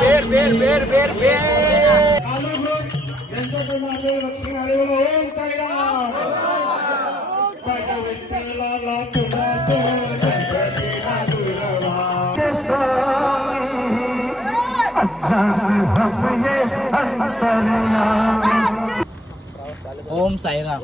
बेर बेर बेर बेर बेर। ओम साईराम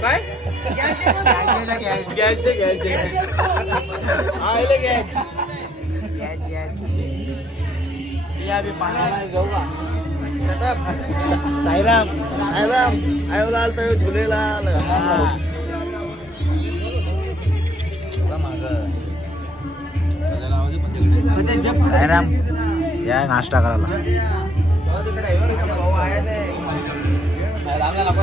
काय गैस दे गैस दे गॅस गॅस गॅस या भी पाणी घेऊ का साईराम. साईराम आयोलाल तर झुलेलाल. साईराम या नाश्ता करायला. साईराम साईराम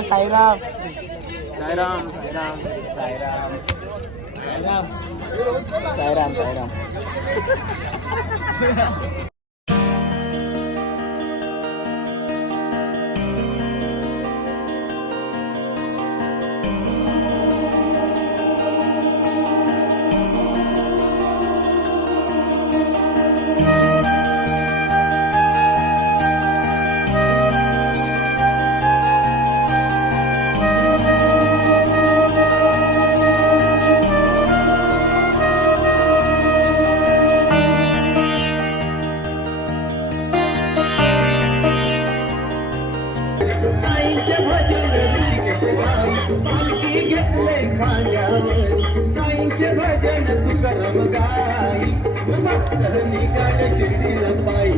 हो साईराम साईराम साईराम साईराम साईराम साईराम निकाल शिर्डी लंबाई.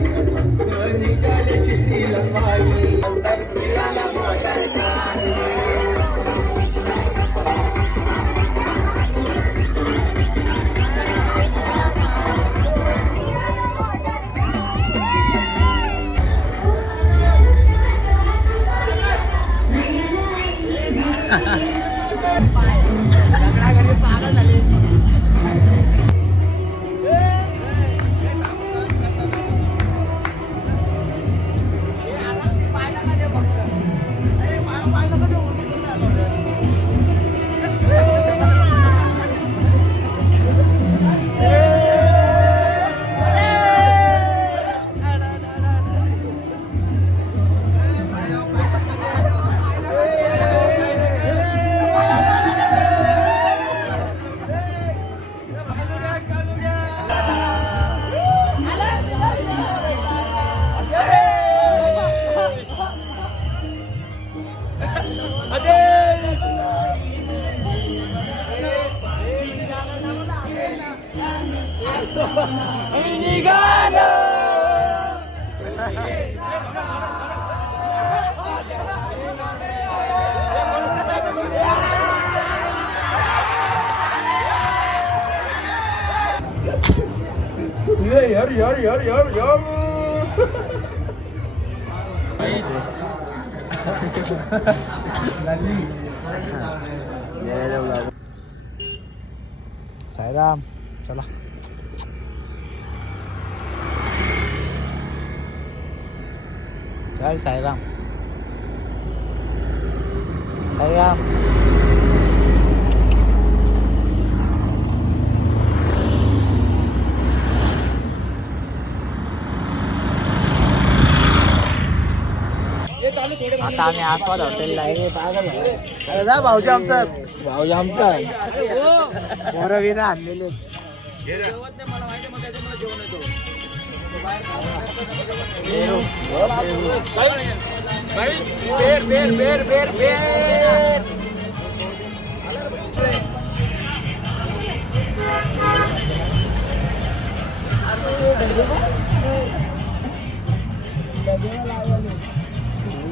साईराम चला चल साईराम साईराम आता आम्ही आस्वाद हॉटेलला आहे जा भाऊजी आमचं. भाऊजी आमचं. मोरवीर आणलेले बेर बेर बेर बेर बेर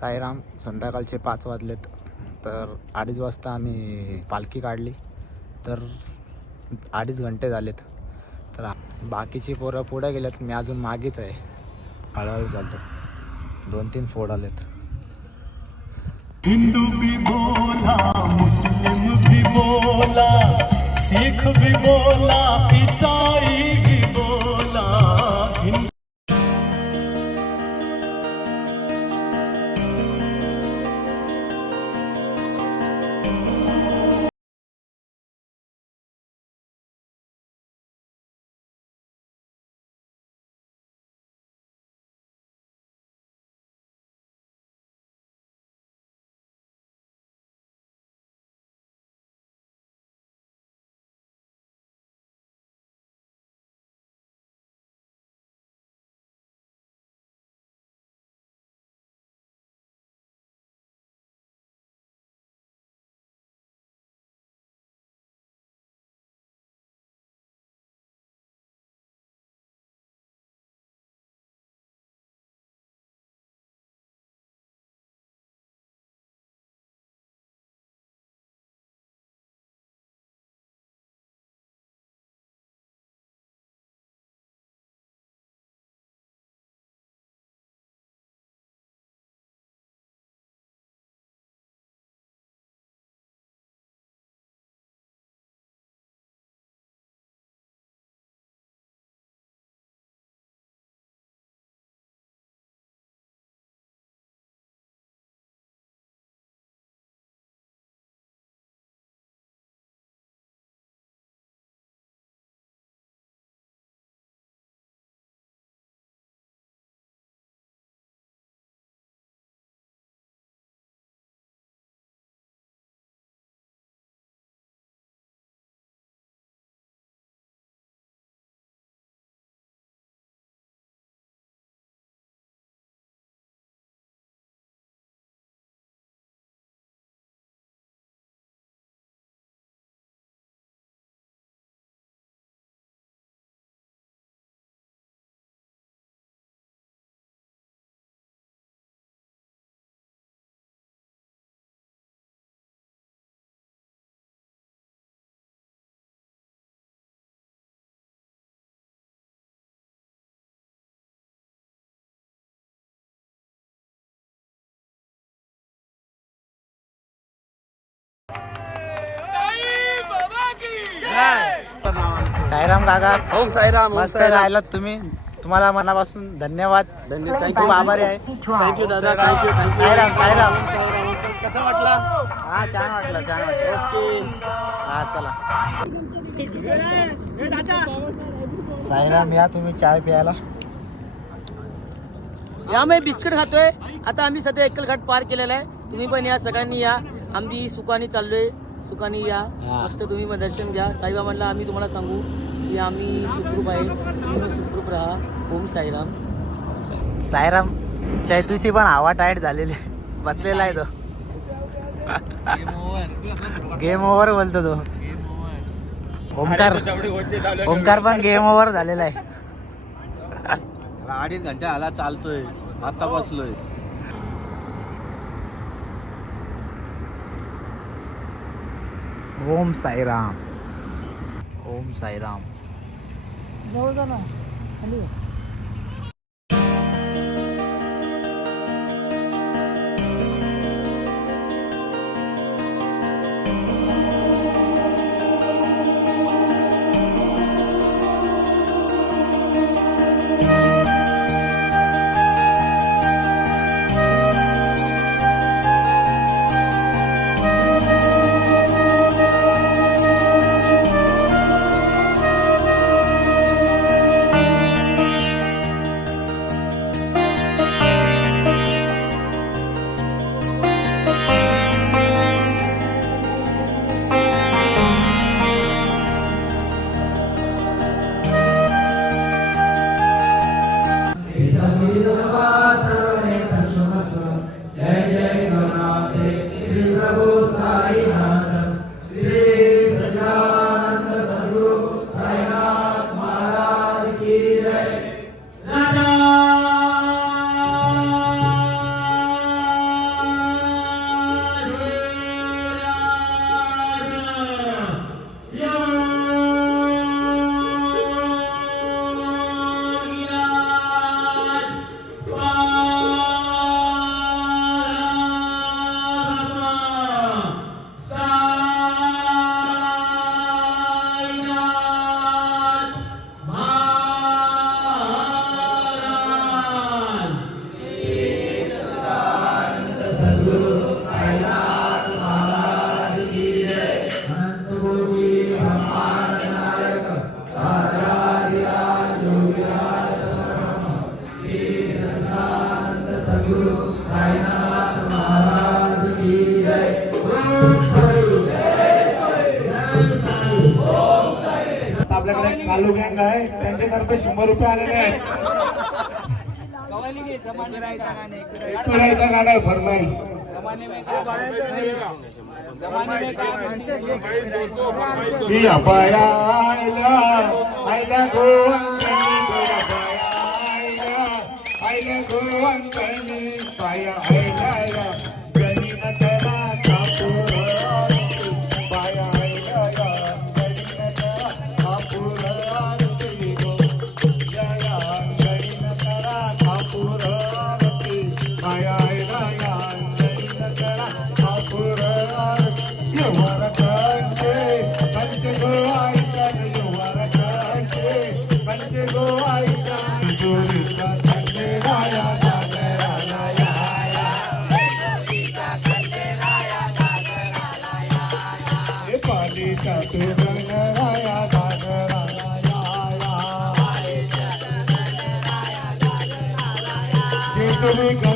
साईराम संध्याकाळचे पाच वाजलेत. तर अडीच वाजता आम्ही पालखी काढली. तर अडीच घंटे झालेत. तर बाकीची पोरं पुढे गेलेत. मी अजून मागेच आहे. हळूहळू चालतो. दोन तीन फोड आलेत. हिंदू भी बोला मुस्लिम भी बोला सिख भी बोला ईसा साईराम काका. ओम साईराम मस्त राहिलात तुम्ही. तुम्हाला मनापासून धन्यवाद. खूप आभारी आहे. थँक्यू दादा. Thank you thank you Sairam Sairam. कसं वाटला? हा छान वाटलं छान वाटलं. ओके. हा चला. साईराम या तुम्ही चाय प्यायला. या मी बिस्किट खातोय. आता आम्ही सध्या एकल घाट पार केलेला आहे. तुम्ही पण या सगळ्यांनी या. आम्ही सुखाने चाललोय. सुखाने या. मस्त तुम्ही दर्शन घ्या. साईबाबांना आम्ही तुम्हाला सांगू की आम्ही सुखरूप आहे. तुम्ही सुखरूप राहा. ओम साईराम. साईराम चैतूची पण हवा टाईट झालेली. आहे. बसलेला आहे तो. गेम ओव्हर बोलतो तो. ओमकार ओमकार पण गेम ओव्हर झालेला आहे. अडीच घंटे आला चालतोय. आता बसलोय. ओम साईराम ओम साईराम आपल्याकडे शंभर रुपये आलेले आहेत. गाणं फरमाईश. या बाया आयला आयला गोवंतनी आयला आयला गोवंतनी बाया जे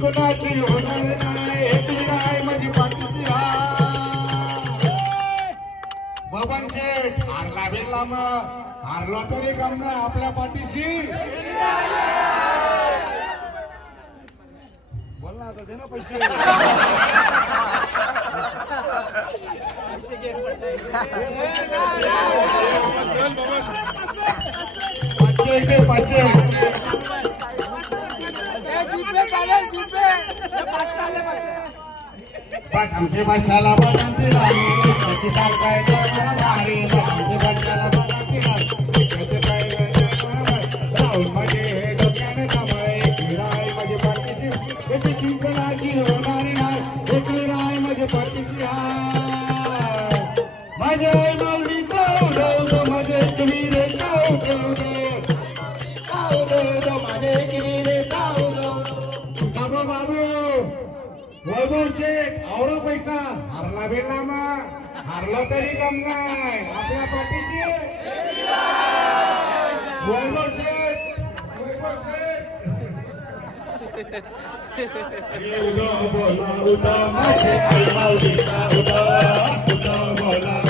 कोणाची होणार नाही राय माझी पाठीची बबन शेठ हारला बिरला मग हारला तरी कमणार आपल्या पाठीशी बोल ना आता दे ना पैसे बाबा पैसे पाचशे आमचे भाषाला पण आमचे भाषाला हारलो तरी गमणार आपल्या पाठीशी. वैभव शेठ. बोला उदा माझे उदा उदा बोला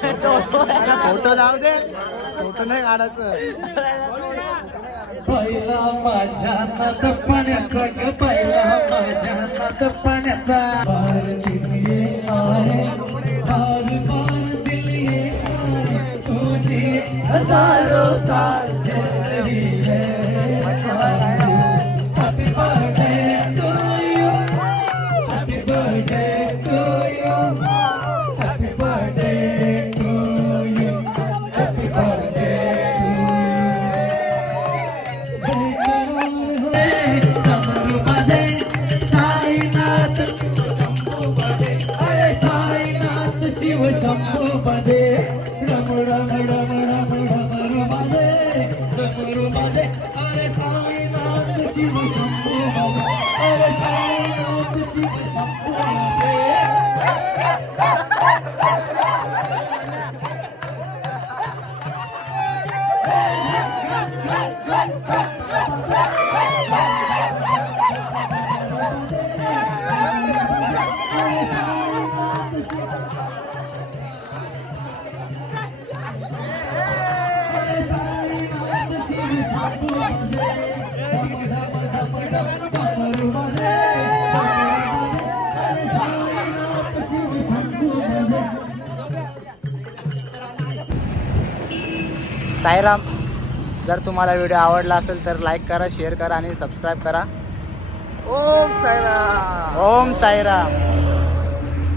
फोटो जाऊ दे. फोटो नाही काढायचं. पहिला माझ्या पाण्याचा पहिला माझ्या पाण्याचा. साईराम जर तुम्हाला व्हिडिओ आवडला असेल तर लाईक करा शेअर करा आणि सबस्क्राईब करा. ओम साईराम. ओम साईराम.